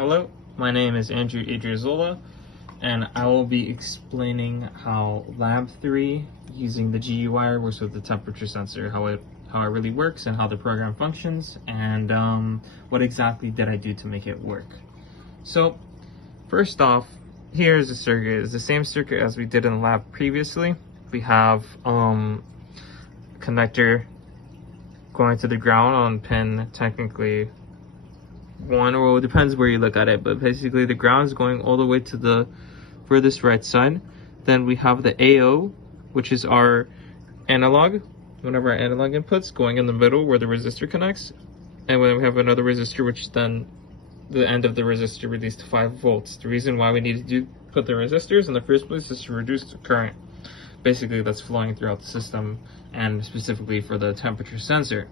Hello, my name is Andrew Adriazola, and I will be explaining how Lab 3 using the GUI works with the temperature sensor, how it really works and how the program functions, and what exactly did I do to make it work. So first off, here is the circuit. It's the same circuit as we did in the lab previously. We have connector going to the ground on pin technically 1, or it depends where you look at it, but basically the ground is going all the way to the furthest right side. Then we have the AO, which is our analog, one of our analog inputs, going in the middle where the resistor connects, and then we have another resistor, which is then the end of the resistor released to 5 volts. The reason why we need to put the resistors in the first place is to reduce the current basically that's flowing throughout the system, and specifically for the temperature sensor.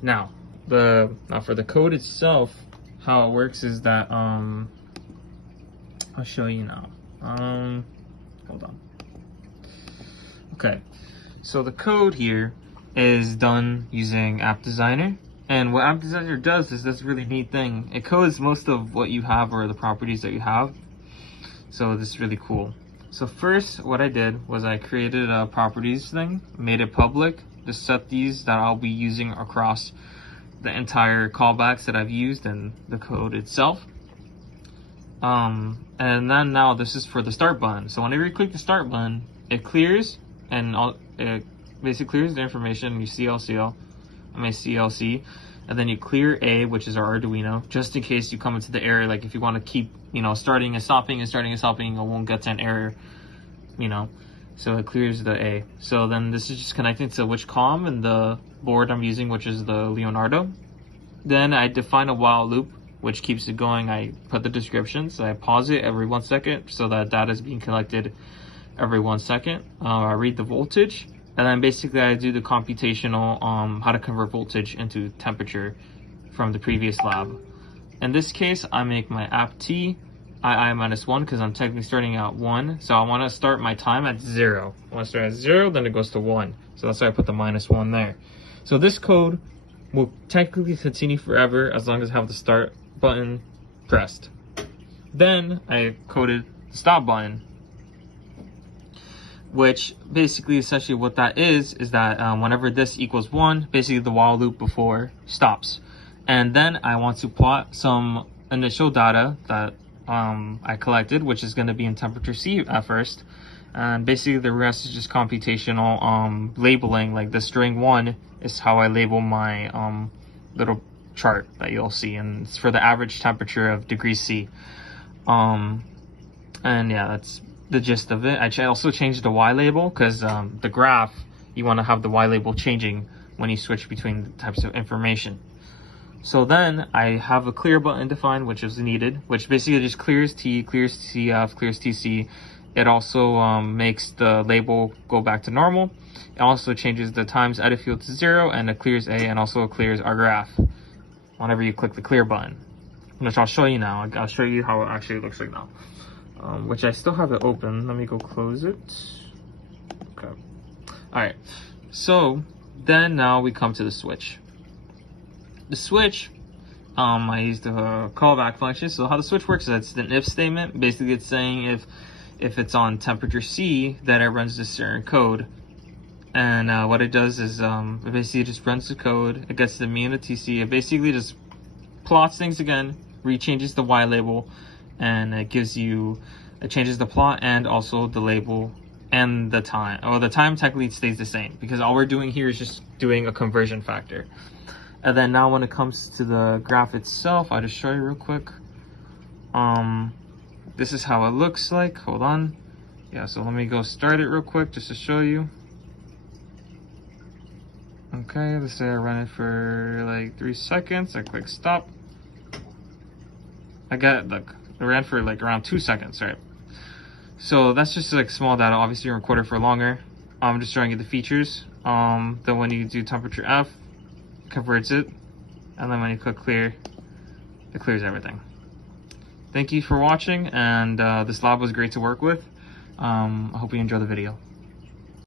Now for the code itself, how it works is that I'll show you now. Hold on. Okay, so the code here is done using App Designer, and what App Designer does is this really neat thing. It codes most of what you have or the properties that you have, so this is really cool. So first, what I did was I created a properties thing, made it public to set these that I'll be using across the entire callbacks that I've used and the code itself. And then now this is for the start button. So whenever you click the start button, it clears, and it basically clears the information. You CLC, and then you clear A, which is our Arduino, just in case you come into the error. Like if you want to keep, starting and stopping, it won't get to an error, So it clears the A. So then this is just connecting to which COM and the board I'm using, which is the Leonardo. Then I define a while loop, which keeps it going. I put the description, so I pause it every 1 second, so that data is being collected every 1 second. I read the voltage, and then basically I do the computational how to convert voltage into temperature from the previous lab. In this case, I make my app t II-1 because I'm technically starting at 1, so I want to start my time at 0. I want to start at 0, then it goes to 1, so that's why I put the -1 there. So this code will technically continue forever as long as I have the start button pressed. Then I coded the stop button, which basically essentially what that is that whenever this equals 1, basically the while loop before stops. And then I want to plot some initial data that I collected, which is going to be in temperature C at first, and basically the rest is just computational labeling. Like the string 1 is how I label my little chart that you'll see, and it's for the average temperature of degrees C. And yeah, that's the gist of it. I also changed the Y label because the graph, you want to have the Y label changing when you switch between the types of information. So then I have a clear button defined, which is needed, which basically just clears T, clears TF, clears TC. It also makes the label go back to normal. It also changes the times edit field to 0, and it clears A, and also clears our graph whenever you click the clear button, which I'll show you now. I'll show you how it actually looks like now, which I still have it open. Let me go close it. Okay. All right. So then now we come to the switch. The switch, I used the callback function. So how the switch works is it's an if statement. Basically, it's saying if it's on temperature C, that it runs this certain code. And what it does is it basically just runs the code. It gets the mean of TC. It basically just plots things again, rechanges the Y label, and it changes the plot and also the label and the time. Oh, the time technically stays the same because all we're doing here is just doing a conversion factor. And then now when it comes to the graph itself, I'll just show you real quick. This is how it looks like. Hold on. Yeah, so let me go start it real quick just to show you. Okay, let's say I run it for like 3 seconds. I click stop. It ran for like around 2 seconds, right? So that's just like small data. Obviously, you record it for longer. I'm just showing you the features. Then when you do temperature F, converts it, and then when you click clear, it clears everything. Thank you for watching, and this lab was great to work with. I hope you enjoy the video.